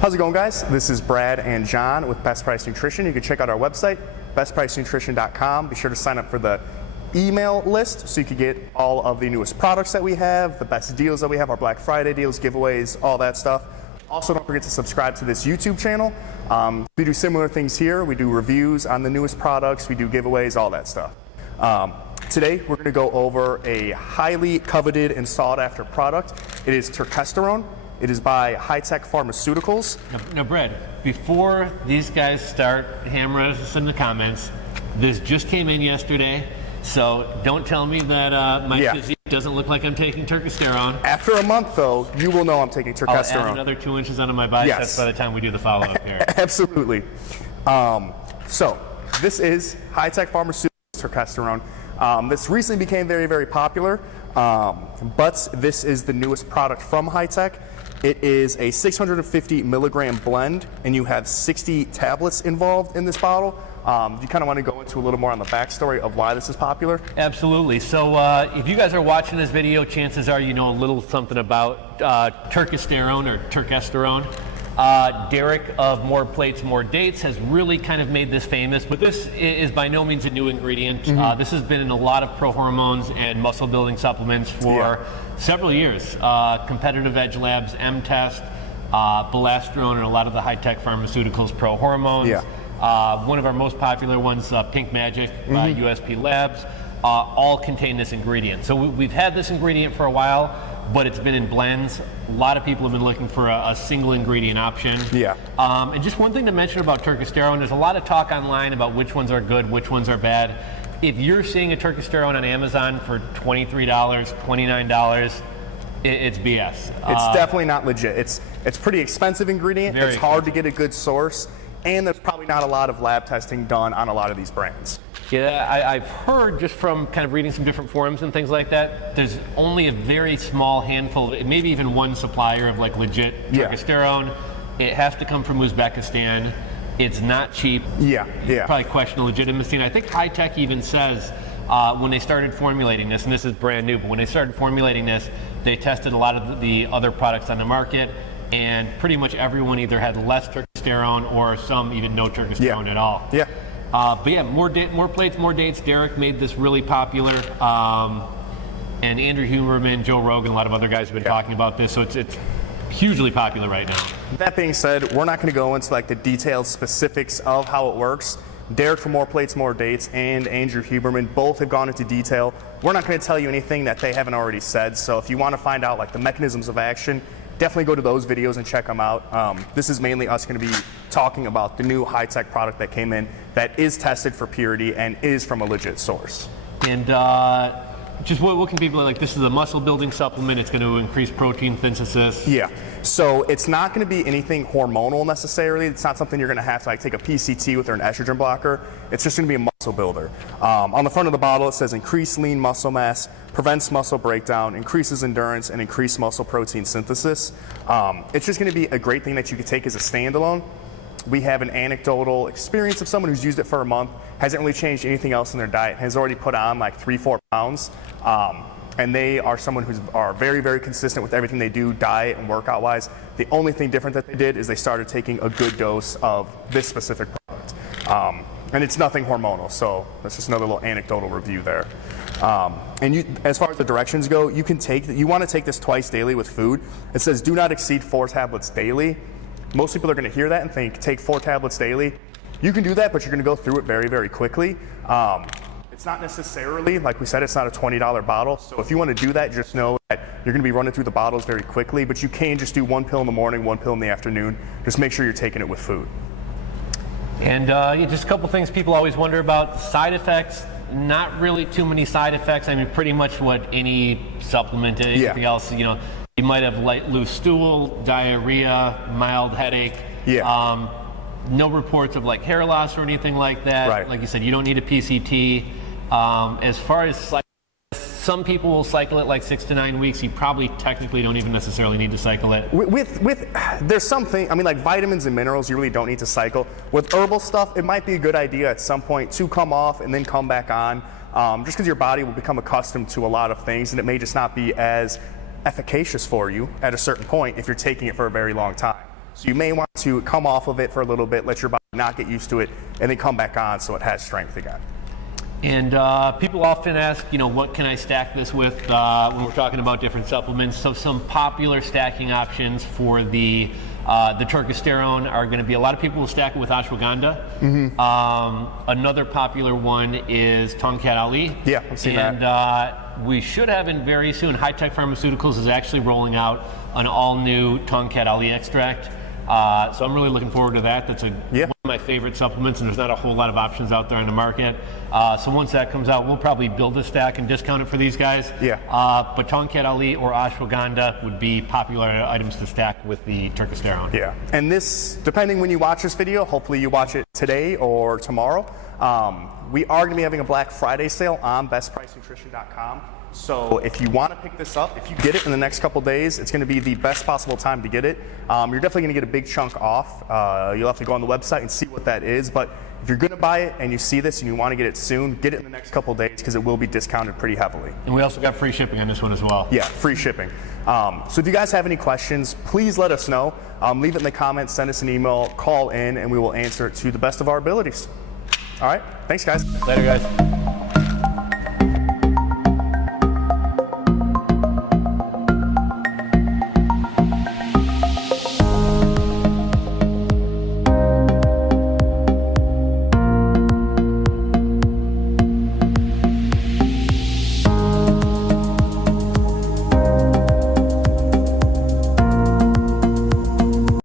How's it going, guys? This is Brad and John with Best Price Nutrition. You can check out our website, BestPriceNutrition.com. Be sure to sign up for the email list so you can get all of the newest products that we have, the best deals that we have, our Black Friday deals, giveaways, all that stuff. Also, don't forget to subscribe to this YouTube channel. We do similar things here. We do reviews on the newest products. We do giveaways, all that stuff. Today, we're going to go over a highly coveted and sought after product. It is Turkesterone. It is by Hi-Tech Pharmaceuticals. Now, Brad, before these guys start hammering us in the comments, this just came in yesterday, so don't tell me that my physique doesn't look like I'm taking Turkesterone. After a month, though, you will know I'm taking Turkesterone. I'll add another 2 inches onto my biceps by the time we do the follow-up here. Absolutely. So, this is Hi-Tech Pharmaceuticals Turkesterone. This recently became very, very popular, but this is the newest product from Hi-Tech. It is a 650 milligram blend, and you have 60 tablets involved in this bottle. You kind of want to go into a little more on the backstory of why this is popular? Absolutely. So if you guys are watching this video, chances are you know a little something about Turkesterone or Turkesterone. Derek of More Plates, More Dates has really kind of made this famous, but this is by no means a new ingredient. This has been in a lot of pro hormones and muscle building supplements for several years. Competitive Edge Labs, M-Test, Belastrone, and a lot of the Hi-Tech Pharmaceuticals pro hormones. One of our most popular ones, Pink Magic by USP Labs, all contain this ingredient. So we've had this ingredient for a while, but it's been in blends. A lot of people have been looking for a single ingredient option. And just one thing to mention about Turkesterone, there's a lot of talk online about which ones are good, which ones are bad. If you're seeing a Turkesterone on Amazon for $23, $29, it's BS. It's definitely not legit. It's pretty expensive ingredient. It's hard to get a good source, and there's probably not a lot of lab testing done on a lot of these brands. Yeah, I've heard just from kind of reading some different forums and things like that, there's only a very small handful, maybe even one supplier of like legit Turkesterone. It has to come from Uzbekistan. It's not cheap. You probably question the legitimacy. And I think Hi-Tech even says when they started formulating this, and this is brand new, but when they started formulating this, they tested a lot of the other products on the market, and pretty much everyone either had less Turkesterone or some even no Turkesterone at all. But yeah, more plates, more dates. Derek made this really popular, and Andrew Huberman, Joe Rogan, a lot of other guys have been talking about this, so it's hugely popular right now. That being said, we're not going to go into like the detailed specifics of how it works. Derek from More Plates, More Dates and Andrew Huberman both have gone into detail. We're not going to tell you anything that they haven't already said, so if you want to find out like the mechanisms of action, definitely go to those videos and check them out. This is mainly us going to be talking about the new Hi-Tech product that came in that is tested for purity and is from a legit source. And just what can people like? This is a muscle building supplement. It's going to increase protein synthesis. So it's not going to be anything hormonal necessarily. It's not something you're going to have to like take a PCT with or an estrogen blocker. It's just going to be a muscle builder. On the front of the bottle it says increase lean muscle mass, prevents muscle breakdown, increases endurance, and increase muscle protein synthesis. It's just going to be a great thing that you could take as a standalone. We have an anecdotal experience of someone who's used it for a month, hasn't really changed anything else in their diet, has already put on like 3-4 pounds. And they are someone who are very, very consistent with everything they do, diet and workout wise. The only thing different that they did is they started taking a good dose of this specific product. And it's nothing hormonal, so that's just another little anecdotal review there. And as far as the directions go, you want to take this twice daily with food. It says do not exceed 4 tablets daily. Most people are going to hear that and think take 4 tablets daily. You can do that, but you're going to go through it very, very quickly. It's not necessarily, like we said, it's not a $20 bottle. So if you want to do that, just know that you're going to be running through the bottles very quickly, but you can just do 1 pill in the morning, 1 pill in the afternoon. Just make sure you're taking it with food. And just a couple things people always wonder about. Side effects, not really too many side effects. I mean, pretty much what any supplement, anything else, you know, you might have light loose stool, diarrhea, mild headache. No reports of like hair loss or anything like that. Like you said, you don't need a PCT. As far as some people will cycle it like 6 to 9 weeks. You probably technically don't even necessarily need to cycle it. There's something, I mean, like vitamins and minerals, you really don't need to cycle. With herbal stuff, it might be a good idea at some point to come off and then come back on, just because your body will become accustomed to a lot of things, and it may just not be as efficacious for you at a certain point if you're taking it for a very long time. So you may want to come off of it for a little bit, let your body not get used to it, and then come back on so it has strength again. And people often ask, you know, what can I stack this with when we're talking about different supplements? So some popular stacking options for the turkesterone are going to be, a lot of people will stack it with ashwagandha. Another popular one is Tongkat Ali. Yeah, I've seen that. And we should have in very soon, Hi-Tech Pharmaceuticals is actually rolling out an all-new Tongkat Ali extract. So I'm really looking forward to that. That's one of my favorite supplements, and there's not a whole lot of options out there on the market. So once that comes out, we'll probably build a stack and discount it for these guys. But Tongkat Ali or ashwagandha would be popular items to stack with the turkesterone. Yeah, and this, depending when you watch this video, hopefully you watch it today or tomorrow, we are going to be having a Black Friday sale on BestPriceNutrition.com. So if you want to pick this up, if you get it in the next couple days, it's going to be the best possible time to get it. You're definitely going to get a big chunk off. You'll have to go on the website and see what that is. But if you're going to buy it and you see this and you want to get it soon, get it in the next couple days because it will be discounted pretty heavily. And we also got free shipping on this one as well. Yeah, free shipping. So if you guys have any questions, please let us know. Leave it in the comments, send us an email, call in, and we will answer it to the best of our abilities. All right, thanks guys. Later guys.